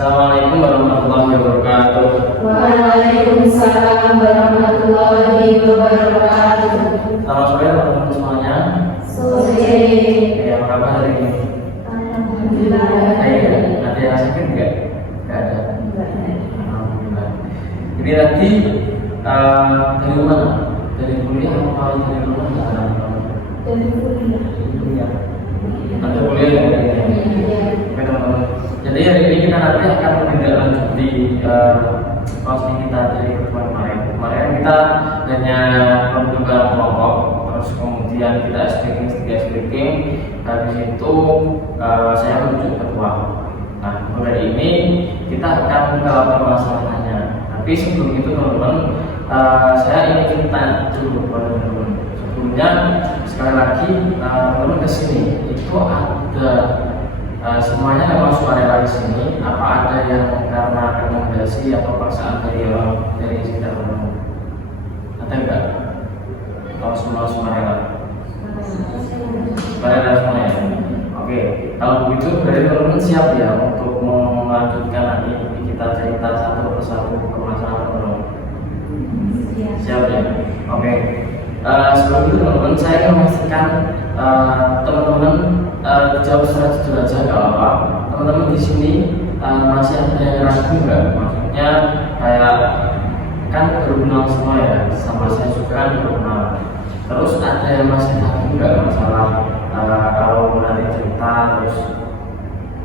Assalamualaikum warahmatullahi wabarakatuh. Waalaikumsalam warahmatullahi wabarakatuh. Selamat sore teman-teman semuanya. Sore. Apa kabar hari ini? Alhamdulillah. Ada yang sakit nggak? Nggak ada. Alhamdulillah. Jadi nanti dari mana? Dari kuliah atau dari rumah? Dari kuliah. Kuliah. Ada kuliah ya? Oke teman-teman. Jadi hari ini kita nanti akan menindaklanjuti posting kita dari pertemuan kemarin. Kemarin kita hanya pembentukan kelompok, terus kemudian kita speaking. Habis itu saya menunjuk ketua. Nah, hari ini kita akan ke permasalahannya. Tapi sebelum itu teman-teman, saya ingin tanya dulu kepada teman-teman. Sebelumnya sekali lagi teman-teman kesini itu ada semuanya memang sukarela di sini. Apa ada yang karena rekomendasi atau paksaan dari sekitar teman-teman? Ada enggak? Kalau semua sukarela? Sukarela semua ya. Oke, kalau begitu berarti teman-teman siap ya untuk melanjutkan nanti kita cerita satu persatu permasalahan teman-teman. Siap ya. Oke. Sebelum itu teman-teman, saya akan memastikan teman-teman jawab secara jujur aja kalau apa. Teman-teman di sini masih ada yang ragu nggak? Maksudnya kayak kan baru kenal semua ya, sama saya juga kan baru kenal. Terus ada yang masih ragu nggak masalah kalau nanti cerita terus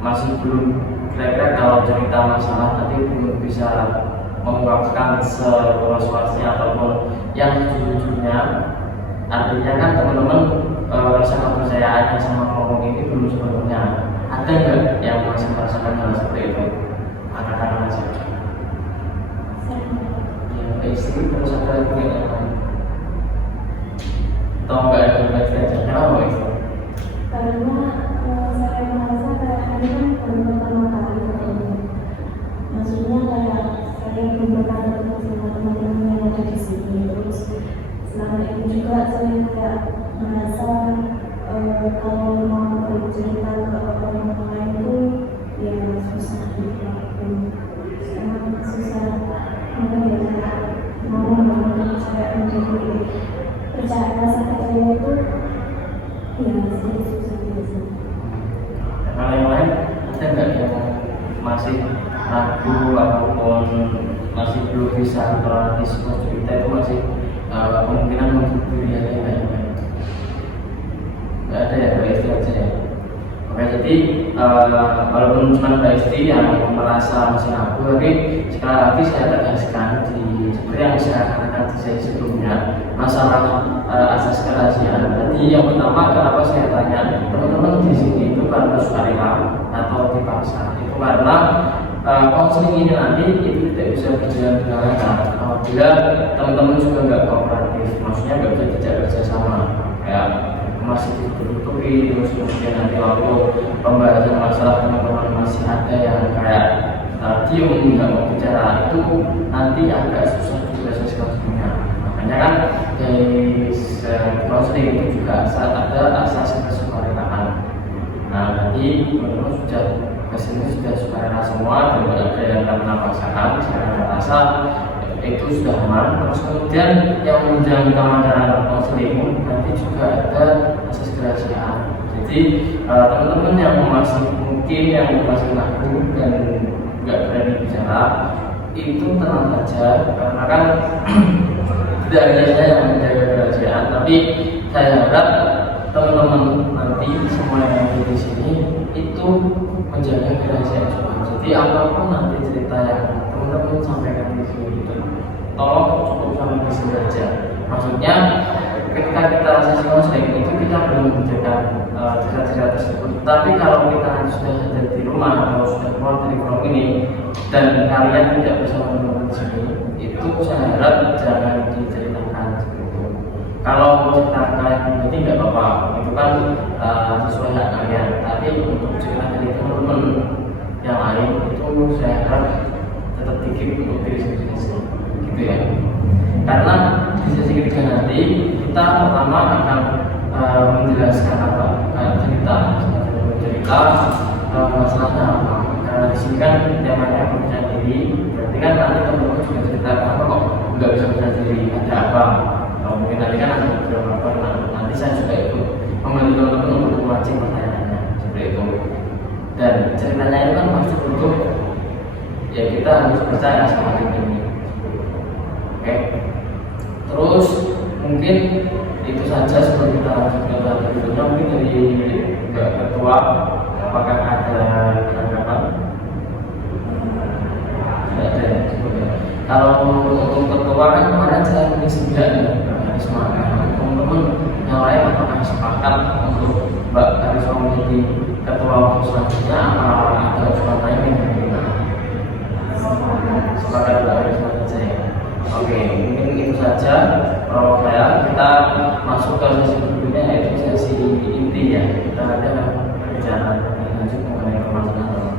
masih belum kira-kira kalau cerita masalah nanti belum bisa mengungkapkan seluas-luasnya ataupun yang jujur-jujurnya. Artinya kan teman-teman rasa kepercayaannya sama kelompok ini belum sepenuhnya. Ada nggak yang masih merasakan hal seperti itu? Angkat-angkat saja. Ya, istri terus ada lagi yang lain. Tahu nggak ada istri aja? Kenapa istri? Karena saya merasa kayak hari kan baru pertama kali ketemu. Maksudnya kayak saya belum pernah ketemu sama teman-teman yang ada di sini. Terus selama ini juga saya kayak merasa kalau mau bercerita ke orang lain itu ya susah dilakukan. Emang susah mau membangun saya menjadi rasa percaya itu ya saya susah biasa. Kalau yang lain ada nggak yang masih ragu ataupun masih belum bisa terlatih cerita itu masih kemungkinan untuk diri aja nggak ada ya Mbak Isti aja ya. Oke, jadi walaupun cuma Mbak Isti yang merasa masih ragu, tapi sekali lagi saya tegaskan seperti yang saya katakan di sesi sebelumnya masalah asas kerahasiaan. Tadi yang pertama kenapa saya tanya teman-teman di sini itu karena sukarela atau dipaksa? Itu karena konseling ini nanti itu tidak bisa berjalan dengan lancar apabila teman-teman juga nggak kooperatif, maksudnya nggak bisa diajak kerjasama, kayak masih ditutupi. Terus kemudian nanti waktu pembahasan masalah teman-teman masih ada yang kayak diem nggak mau bicara, itu nanti agak susah juga sesuatunya. Makanya kan dari konseling itu juga saat ada asas kesukarelaan. Nah, nanti teman-teman sudah kesini sudah sukarela semua, tidak ada yang karena paksaan. Saya rasa itu sudah aman. Terus kemudian yang menjamin keamanan konseling nanti juga ada asas kerahasiaan. Jadi teman-teman yang masih mungkin yang masih ragu dan nggak berani bicara itu tenang saja, karena kan tidak hanya saya yang menjaga kerahasiaan, tapi saya harap teman-teman nanti semua yang ada di sini itu menjaga kerahasiaan juga. Jadi apapun nanti cerita yang teman-teman sampaikan di sini itu tolong cukup sampai di sini aja. Maksudnya ketika kita sesi konseling itu kita belum menjaga cerita-cerita tersebut. Tapi kalau kita sudah ada di rumah atau sudah keluar dari forum ini dan kalian tidak bisa menemukan di sini, itu saya harap jangan diceritakan seperti itu. Kalau cerita kalian pribadi nggak apa-apa, itu kan sesuai hak kalian. Tapi untuk cerita dari teman-teman yang lain itu saya harap tetap dikit untuk diri sendiri, gitu ya. Karena di sesi ketiga nanti kita pertama akan menjelaskan apa cerita masalahnya apa. di sini kan temanya percaya diri, berarti kan nanti teman-teman juga cerita kenapa kok nggak bisa percaya diri, ada apa. Kalau mungkin nanti kan ada beberapa nanti saya juga ikut membantu teman-teman untuk memancing pertanyaannya seperti itu. Dan ceritanya itu kan pasti untuk ya kita harus percaya sama tim ini. Oke. Terus mungkin itu saja sebelum kita lanjut ke tahap berikutnya. Mungkin dari Mbak Ketua, apakah ada tanggapan? Tidak ada ya. Kalau untuk ketua kan kemarin saya punya 9 mekanisme. Teman-teman yang lain apakah sepakat untuk Mbak Karisma menjadi ketua selanjutnya apa ada usulan lain yang bagaimana? Sepakat Mbak Karisma saja ya. Oke, mungkin itu saja saya. Kita masuk ke sesi berikutnya yaitu sesi inti ya. Kita ada bicara lanjut mengenai permasalahan